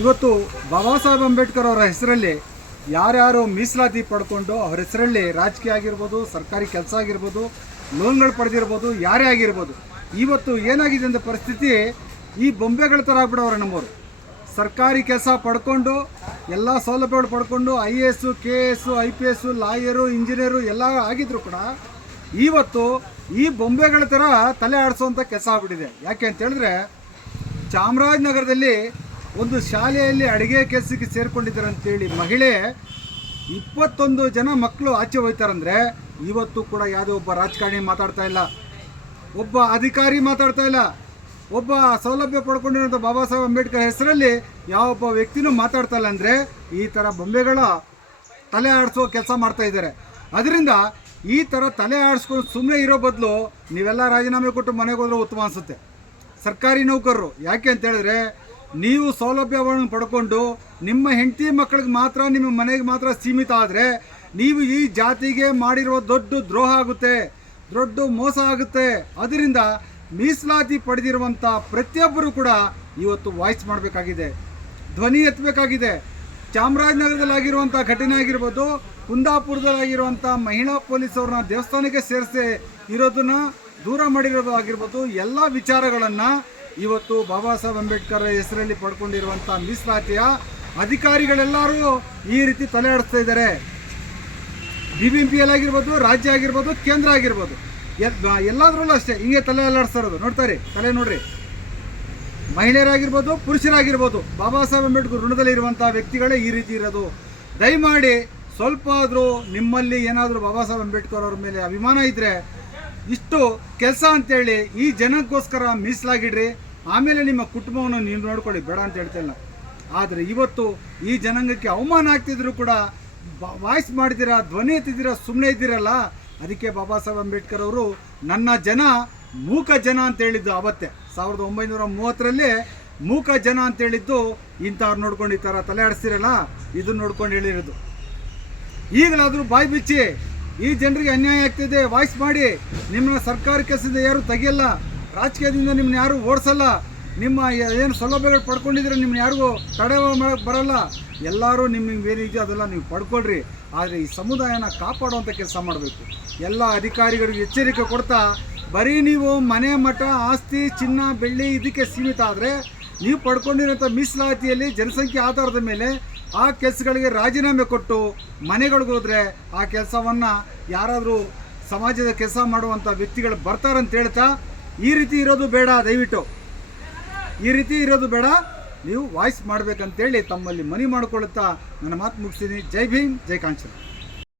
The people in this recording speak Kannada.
ಇವತ್ತು ಬಾಬಾ ಸಾಹೇಬ್ ಅಂಬೇಡ್ಕರ್ ಅವರ ಹೆಸರಲ್ಲಿ ಯಾರ್ಯಾರು ಮೀಸಲಾತಿ ಪಡ್ಕೊಂಡು ಅವ್ರ ಹೆಸರಲ್ಲಿ ರಾಜಕೀಯ ಆಗಿರ್ಬೋದು, ಸರ್ಕಾರಿ ಕೆಲಸ ಆಗಿರ್ಬೋದು, ಲೋನ್ಗಳು ಪಡೆದಿರ್ಬೋದು, ಯಾರೇ ಆಗಿರ್ಬೋದು, ಇವತ್ತು ಏನಾಗಿದೆ ಅಂತ ಪರಿಸ್ಥಿತಿ ಈ ಬೊಂಬೆಗಳ ಥರ ಆಗ್ಬಿಡವ್ರೆ ನಮ್ಮವರು. ಸರ್ಕಾರಿ ಕೆಲಸ ಪಡ್ಕೊಂಡು ಎಲ್ಲ ಸೌಲಭ್ಯಗಳು ಪಡ್ಕೊಂಡು IAS, KS, IPS, lawyer, engineer ಎಲ್ಲ ಆಗಿದ್ರು ಕೂಡ ಇವತ್ತು ಈ ಬೊಂಬೆಗಳ ಥರ ತಲೆ ಆಡಿಸೋವಂಥ ಕೆಲಸ ಆಗ್ಬಿಟ್ಟಿದೆ. ಯಾಕೆ ಅಂತ ಹೇಳಿದ್ರೆ, ಚಾಮರಾಜನಗರದಲ್ಲಿ ಒಂದು ಶಾಲೆಯಲ್ಲಿ ಅಡುಗೆ ಕೆಲಸಕ್ಕೆ ಸೇರಿಕೊಂಡಿದ್ದಾರೆ ಅಂತೇಳಿ ಮಹಿಳೆ 21 ಜನ ಮಕ್ಕಳು ಆಚೆ ಹೋಗ್ತಾರಂದರೆ ಇವತ್ತು ಕೂಡ ಯಾವುದೇ ಒಬ್ಬ ರಾಜಕಾರಣಿ ಮಾತಾಡ್ತಾ ಇಲ್ಲ, ಒಬ್ಬ ಅಧಿಕಾರಿ ಮಾತಾಡ್ತಾ ಇಲ್ಲ, ಒಬ್ಬ ಸೌಲಭ್ಯ ಪಡ್ಕೊಂಡಿರೋಂಥ ಬಾಬಾ ಸಾಹೇಬ್ ಅಂಬೇಡ್ಕರ್ ಹೆಸರಲ್ಲಿ ಯಾವೊಬ್ಬ ವ್ಯಕ್ತಿನೂ ಮಾತಾಡ್ತಾ ಇಲ್ಲ. ಅಂದರೆ ಈ ಥರ ಬೊಂಬೆಗಳ ತಲೆ ಆಡಿಸೋ ಕೆಲಸ ಮಾಡ್ತಾ ಇದ್ದಾರೆ. ಅದರಿಂದ ಈ ಥರ ತಲೆ ಆಡಿಸ್ಕೊಂಡು ಸುಮ್ಮನೆ ಇರೋ ಬದಲು ನೀವೆಲ್ಲ ರಾಜೀನಾಮೆ ಕೊಟ್ಟು ಮನೆಗೆ ಹೋದ್ರೆ ಉತ್ತಮ ಅನಿಸುತ್ತೆ. ಸರ್ಕಾರಿ ನೌಕರರು ಯಾಕೆ ಅಂತ ಹೇಳಿದ್ರೆ, ನೀವು ಸೌಲಭ್ಯಗಳನ್ನು ಪಡ್ಕೊಂಡು ನಿಮ್ಮ ಹೆಂಡತಿ ಮಕ್ಕಳಿಗೆ ಮಾತ್ರ, ನಿಮ್ಮ ಮನೆಗೆ ಮಾತ್ರ ಸೀಮಿತ ಆದರೆ ನೀವು ಈ ಜಾತಿಗೆ ಮಾಡಿರುವ ದೊಡ್ಡ ದ್ರೋಹ ಆಗುತ್ತೆ, ದೊಡ್ಡ ಮೋಸ ಆಗುತ್ತೆ. ಅದರಿಂದ ಮೀಸಲಾತಿ ಪಡೆದಿರುವಂಥ ಪ್ರತಿಯೊಬ್ಬರು ಕೂಡ ಇವತ್ತು ವಾಯ್ಸ್ ಮಾಡಬೇಕಾಗಿದೆ, ಧ್ವನಿ ಎತ್ತಬೇಕಾಗಿದೆ. ಚಾಮರಾಜನಗರದಲ್ಲಾಗಿರುವಂಥ ಘಟನೆ ಆಗಿರ್ಬೋದು, ಕುಂದಾಪುರದಲ್ಲಾಗಿರುವಂಥ ಮಹಿಳಾ ಪೊಲೀಸವ್ರನ್ನ ದೇವಸ್ಥಾನಕ್ಕೆ ಸೇರಿಸಿ ಇರೋದನ್ನ ದೂರ ಮಾಡಿರೋದು ಆಗಿರ್ಬೋದು, ಎಲ್ಲ ವಿಚಾರಗಳನ್ನು ಇವತ್ತು ಬಾಬಾ ಸಾಹೇಬ್ ಅಂಬೇಡ್ಕರ್ ಹೆಸರಲ್ಲಿ ಪಡ್ಕೊಂಡಿರುವಂಥ ಮೀಸಲಾತಿಯ ಅಧಿಕಾರಿಗಳೆಲ್ಲರೂ ಈ ರೀತಿ ತಲೆ ಆಡಿಸ್ತಾ ಇದ್ದಾರೆ. BBMPL ಆಗಿರ್ಬೋದು, ರಾಜ್ಯ ಆಗಿರ್ಬೋದು, ಕೇಂದ್ರ ಆಗಿರ್ಬೋದು, ಎಲ್ಲದರಲ್ಲೂ ಅಷ್ಟೇ ಹಿಂಗೆ ತಲೆ ಅಲ್ಲಾಡಿಸ್ತಾ ಇರೋದು. ನೋಡ್ತಾರೆ ತಲೆ ನೋಡ್ರಿ, ಮಹಿಳೆಯರಾಗಿರ್ಬೋದು, ಪುರುಷರಾಗಿರ್ಬೋದು, ಬಾಬಾ ಸಾಹೇಬ್ ಅಂಬೇಡ್ಕರ್ ಋಣದಲ್ಲಿರುವಂಥ ವ್ಯಕ್ತಿಗಳೇ ಈ ರೀತಿ ಇರೋದು. ದಯಮಾಡಿ ಸ್ವಲ್ಪ ಆದರೂ ನಿಮ್ಮಲ್ಲಿ ಏನಾದರೂ ಬಾಬಾ ಸಾಹೇಬ್ ಅಂಬೇಡ್ಕರ್ ಅವ್ರ ಮೇಲೆ ಅಭಿಮಾನ ಇದ್ದರೆ ಇಷ್ಟು ಕೆಲಸ ಅಂತೇಳಿ ಈ ಜನಕ್ಕೋಸ್ಕರ ಮೀಸಲಾಗಿಡ್ರಿ. ಆಮೇಲೆ ನಿಮ್ಮ ಕುಟುಂಬವನ್ನು ನೀವು ನೋಡ್ಕೊಳ್ಳಿ, ಬೇಡ ಅಂತ ಹೇಳ್ತಿಲ್ಲ. ಆದರೆ ಇವತ್ತು ಈ ಜನಾಂಗಕ್ಕೆ ಅವಮಾನ ಆಗ್ತಿದ್ರು ಕೂಡ ವಾಯ್ಸ್ ಮಾಡಿದ್ದೀರಾ, ಧ್ವನಿ ಎತ್ತಿದ್ದೀರಾ, ಸುಮ್ಮನೆ ಇದ್ದೀರಲ್ಲ. ಅದಕ್ಕೆ ಬಾಬಾ ಸಾಹೇಬ್ ಅಂಬೇಡ್ಕರ್ ಅವರು ನನ್ನ ಜನ ಮೂಕ ಜನ ಅಂತ ಹೇಳಿದ್ದು ಆವತ್ತೇ 1930ರಲ್ಲಿ ಮೂಕ ಜನ ಅಂತ ಹೇಳಿದ್ದು ಇಂಥವ್ರು ನೋಡ್ಕೊಂಡು ಈ ಥರ ತಲೆ ಆಡಿಸ್ತಿರಲ್ಲ, ಇದನ್ನು ನೋಡ್ಕೊಂಡು ಹೇಳಿರೋದು. ಈಗಲಾದರೂ ಬಾಯಿ ಬಿಚ್ಚಿ, ಈ ಜನರಿಗೆ ಅನ್ಯಾಯ ಆಗ್ತಿದೆ, ವಾಯ್ಸ್ ಮಾಡಿ. ನಿಮ್ಮನ್ನ ಸರ್ಕಾರಿ ಕೆಲಸದಿಂದ ಯಾರು ತೆಗಿಯಲ್ಲ, ರಾಜಕೀಯದಿಂದ ನಿಮ್ಮನ್ನ ಯಾರು ಓಡಿಸಲ್ಲ, ನಿಮ್ಮ ಏನು ಸೌಲಭ್ಯಗಳು ಪಡ್ಕೊಂಡಿದ್ರೆ ನಿಮ್ಮನ್ನ ಯಾರಿಗೂ ತಡೆ ಮಾಡೋಕ್ಕೆ ಬರಲ್ಲ. ಎಲ್ಲರೂ ನಿಮಗೆ ಏನಿದೆಯೋ ಅದೆಲ್ಲ ನೀವು ಪಡ್ಕೊಳ್ರಿ. ಆದರೆ ಈ ಸಮುದಾಯನ ಕಾಪಾಡುವಂಥ ಕೆಲಸ ಮಾಡಬೇಕು. ಎಲ್ಲ ಅಧಿಕಾರಿಗಳಿಗೆ ಎಚ್ಚರಿಕೆ ಕೊಡ್ತಾ, ಬರೀ ನೀವು ಮನೆ ಮಠ ಆಸ್ತಿ ಚಿನ್ನ ಬೆಳ್ಳಿ ಇದಕ್ಕೆ ಸೀಮಿತ ಆದರೆ ನೀವು ಪಡ್ಕೊಂಡಿರೋಂಥ ಮೀಸಲಾತಿಯಲ್ಲಿ ಜನಸಂಖ್ಯೆ ಆಧಾರದ ಮೇಲೆ ಆ ಕೆಲಸಗಳಿಗೆ ರಾಜೀನಾಮೆ ಕೊಟ್ಟು ಮನೆಗಳಿಗೆ ಹೋದರೆ ಆ ಕೆಲಸವನ್ನು ಯಾರಾದರೂ ಸಮಾಜದ ಕೆಲಸ ಮಾಡುವಂಥ ವ್ಯಕ್ತಿಗಳು ಬರ್ತಾರಂತ ಹೇಳ್ತಾ, ಈ ರೀತಿ ಇರೋದು ಬೇಡ. ದಯವಿಟ್ಟು ಈ ರೀತಿ ಇರೋದು ಬೇಡ, ನೀವು ವಾಯ್ಸ್ ಮಾಡಬೇಕಂತೇಳಿ ತಮ್ಮಲ್ಲಿ ಮನವಿ ಮಾಡಿಕೊಳ್ಳುತ್ತಾ ನನ್ನ ಮಾತು ಮುಗಿಸ್ತೀನಿ. ಜೈ ಭೀಮ್, ಜೈ ಕಾಂಚನ.